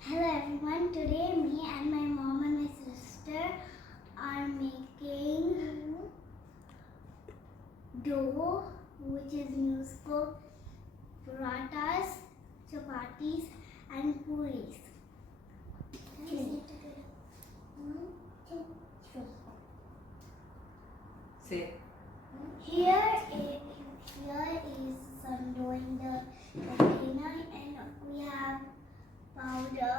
Hello everyone, today me and my mom and my sister are making dough which is used for parathas, chapatis and puris. Say. Here is some dough in the container and we have powder,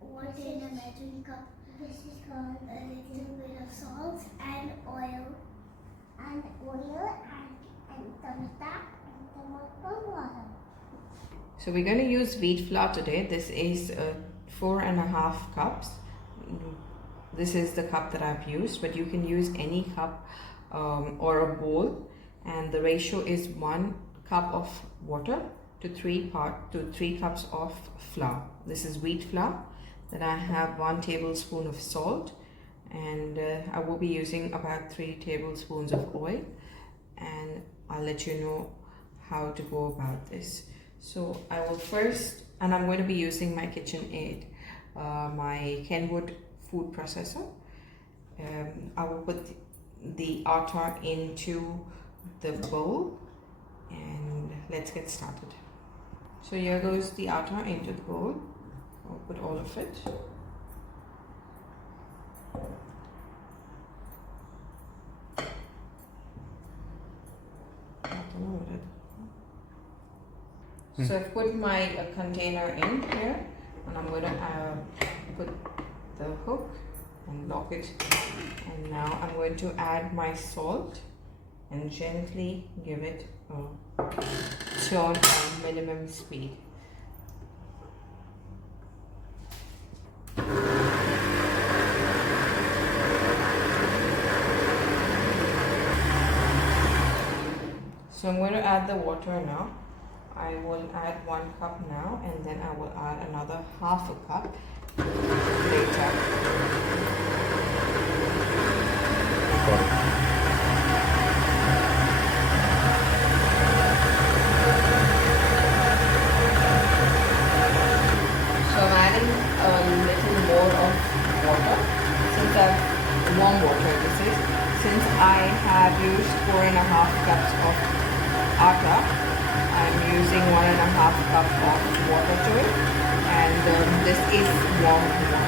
water in a measuring cup. This is called a little bit of salt and oil. And tomato and water. So we're going to use wheat flour today. This is 4.5 cups. This is the cup that I've used, but you can use any cup or a bowl, and the ratio is 1 cup of water to 3 cups of flour. This is wheat flour. Then I have 1 tablespoon of salt, and I will be using about 3 tablespoons of oil, and I'll let you know how to go about this. So I will first, and I'm going to be using my KitchenAid, my Kenwood food processor. I will put the atta into the bowl and let's get started. So here goes the atta into the bowl. I'll put all of it. So I've put my container in here, and I'm going to put the hook and lock it, and now I'm going to add my salt and gently give it a turn on minimum speed. So I'm going to add the water now. I will add 1 cup now, and then I will add another half a cup later. So I'm adding a little more of water, warm water this is, since I have used 4.5 cups of atta. I'm using 1.5 cup of water to it, and this is warm water.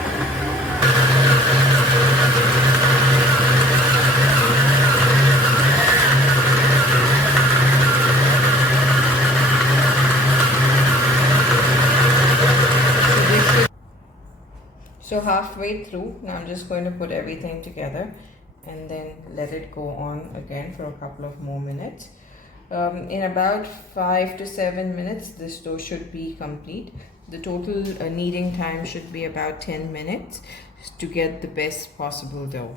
So halfway through, now I'm just going to put everything together and then let it go on again for a couple of more minutes. In about 5 to 7 minutes, this dough should be complete. The total kneading time should be about 10 minutes to get the best possible dough.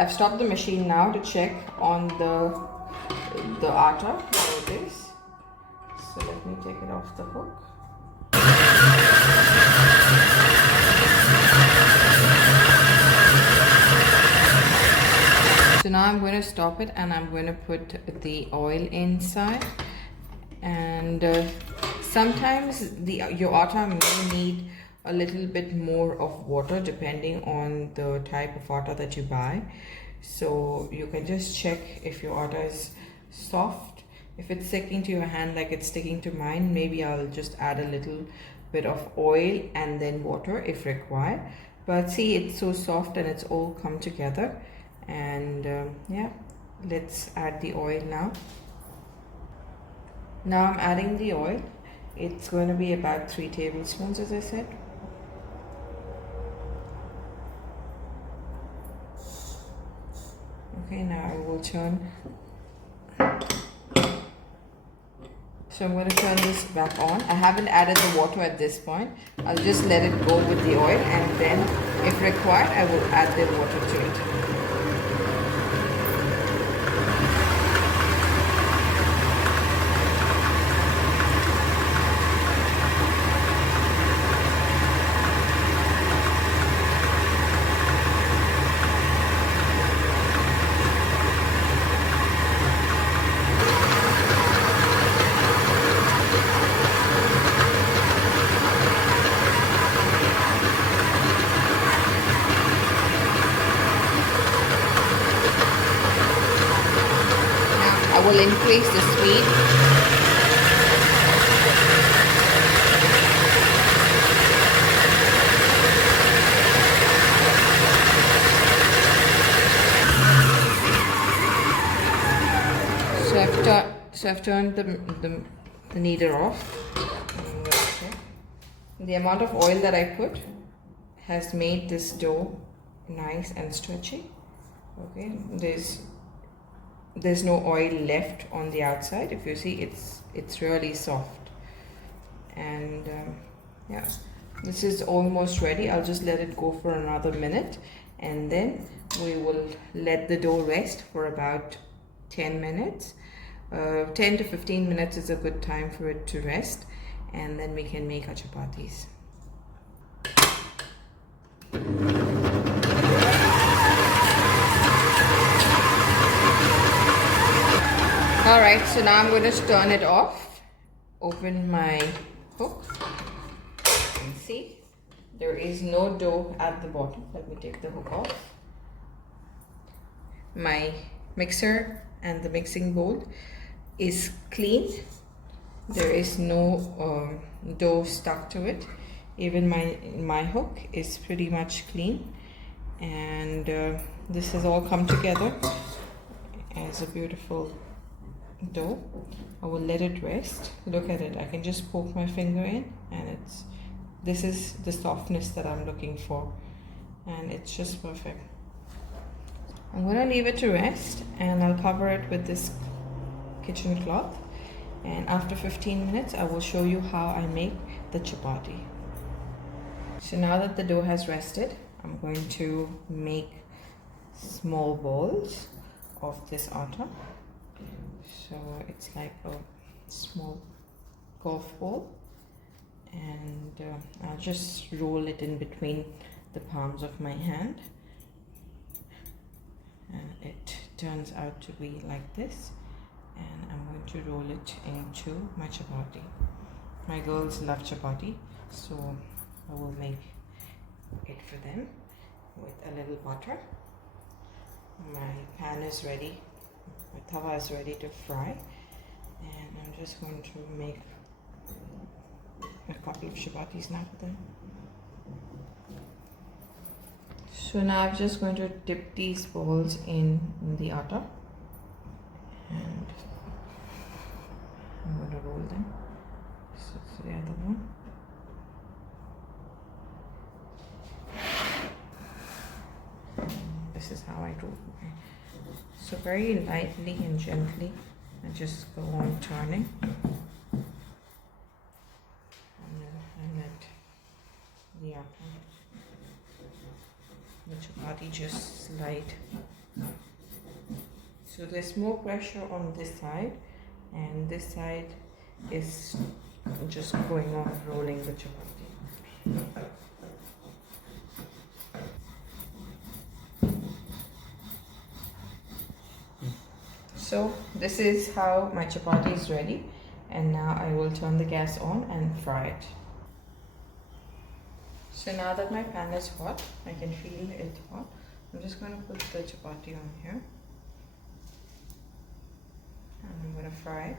I've stopped the machine now to check on the atta, how it is. So let me take it off the hook. So now I'm going to stop it, and I'm going to put the oil inside. And sometimes your atta may need a little bit more of water depending on the type of atta that you buy. So you can just check if your atta is soft. If it's sticking to your hand like it's sticking to mine, maybe I'll just add a little bit of oil and then water if required. But see, it's so soft and it's all come together. And yeah, let's add the oil now. Now I'm adding the oil. It's going to be about 3 tablespoons, as I said. Okay, now I will turn. So I'm going to turn this back on. I haven't added the water at this point. I'll just let it go with the oil, and then if required I will add the water to it. I will increase the speed. So I've turned the kneader off. The amount of oil that I put has made this dough nice and stretchy. Okay, there's no oil left on the outside. If you see, it's really soft, and yeah, this is almost ready. I'll just let it go for another minute, and then we will let the dough rest for about 10 minutes. 10 to 15 minutes is a good time for it to rest, and then we can make our chapatis. Alright, so now I'm going to turn it off, open my hook, and see there is no dough at the bottom. Let me take the hook off. My mixer and the mixing bowl is clean. There is no dough stuck to it. Even my hook is pretty much clean, and this has all come together as a beautiful dough. I will let it rest. Look at it. I can just poke my finger in, and this is the softness that I'm looking for, and it's just perfect. I'm going to leave it to rest, and I'll cover it with this kitchen cloth, and after 15 minutes I will show you how I make the chapati. So now that the dough has rested, I'm going to make small balls of this atta. So it's like a small golf ball, and I'll just roll it in between the palms of my hand, and it turns out to be like this, and I'm going to roll it into my chapati. My girls love chapati, so I will make it for them with a little butter. My pan is ready. My tawa is ready to fry, and I'm just going to make a couple of chapatis now for them. So now I'm just going to dip these balls in the atta, and I'm going to roll them. So it's the other one. This is how I roll mine. So very lightly and gently, I just go on turning, and let the chapati just slide. So there's more pressure on this side, and this side is just going on rolling the chapati. So this is how my chapati is ready, and now I will turn the gas on and fry it. So now that my pan is hot, I can feel it hot. I'm just going to put the chapati on here, and I'm going to fry it.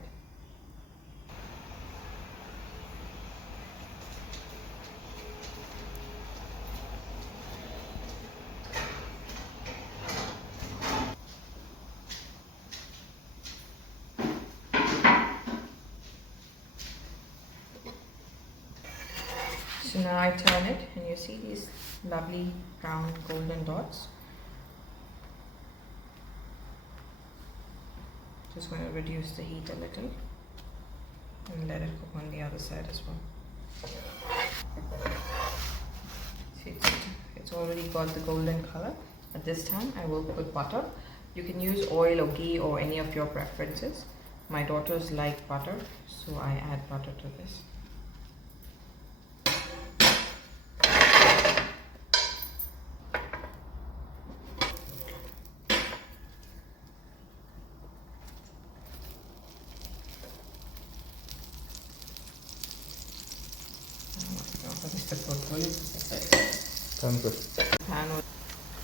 So now I turn it, and you see these lovely brown golden dots. Just going to reduce the heat a little. and let it cook on the other side as well. See, it's already got the golden color. At this time I will put butter. You can use oil or ghee or any of your preferences. My daughters like butter, so I add butter to this.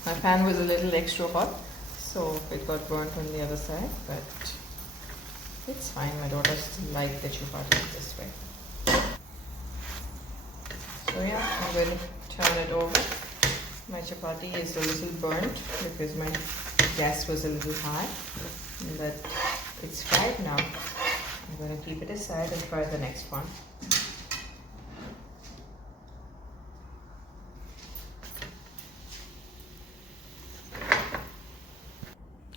My pan was a little extra hot, so it got burnt on the other side, but it's fine. My daughters still like the chapati this way. So yeah, I'm going to turn it over. My chapati is a little burnt because my gas was a little high, but it's fried now. I'm going to keep it aside and try the next one.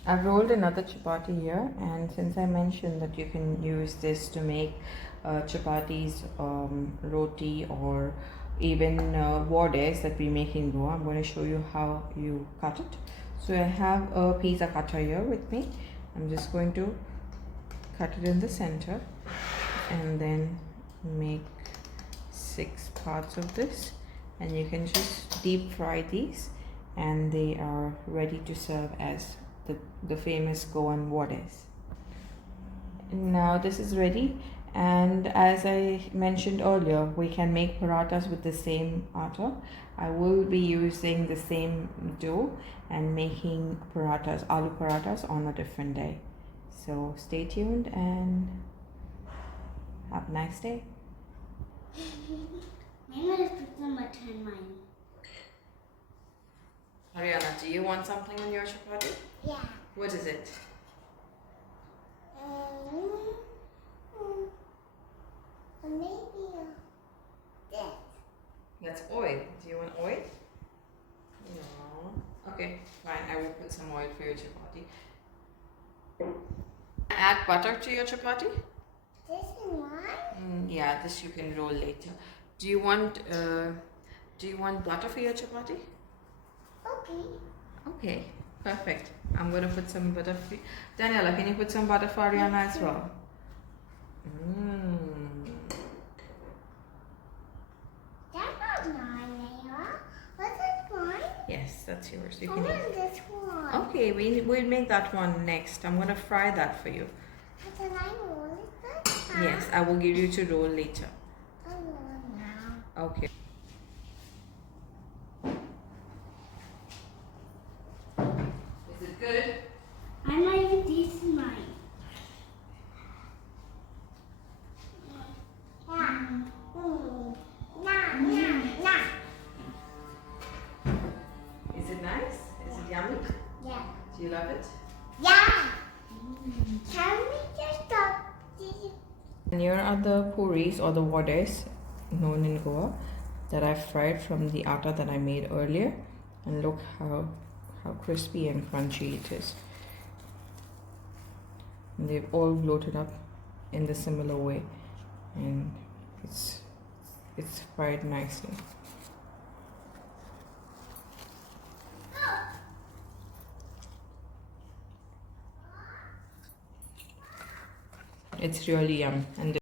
I've rolled another chapati here, and since I mentioned that you can use this to make chapatis, roti, or even vades that we make in Goa, I'm going to show you how you cut it. So I have a pizza cutter here with me. I'm just going to cut it in the center and then make 6 parts of this, and you can just deep fry these and they are ready to serve as the famous Goan vades. Now this is ready, and as I mentioned earlier, we can make parathas with the same atta. I will be using the same dough and making parathas, aloo parathas, on a different day. So stay tuned and have a nice day. I'm gonna put some butter in mine. Ariana, do you want something on your chapati? Yeah. What is it? Maybe that. That's oil. Do you want oil? No. Okay, fine. I will put some oil for your chapati. Add butter to your chapati? This is mine? Yeah, this you can roll later. Do you want butter for your chapati? Okay. Okay, perfect. I'm going to put some butter for you. Daniela, can you put some butter for Ariana as well? That's not mine, Layla. What's that mine? Yes, that's yours. You I can eat. want this one. Okay, we'll make that one next. I'm going to fry that for you. Can I roll it first? Yes, I will give you to roll later. I roll it now. Okay. Is it good? I'm not even tasting mine. Is it nice? Is it yummy? Yeah. Do you love it? Yeah. Can we just stop this? And here are the puris or the vades known in Goa that I fried from the atta that I made earlier, and look how crispy and crunchy it is. And they've all bloated up in the similar way, and it's fried nicely. It's really yum and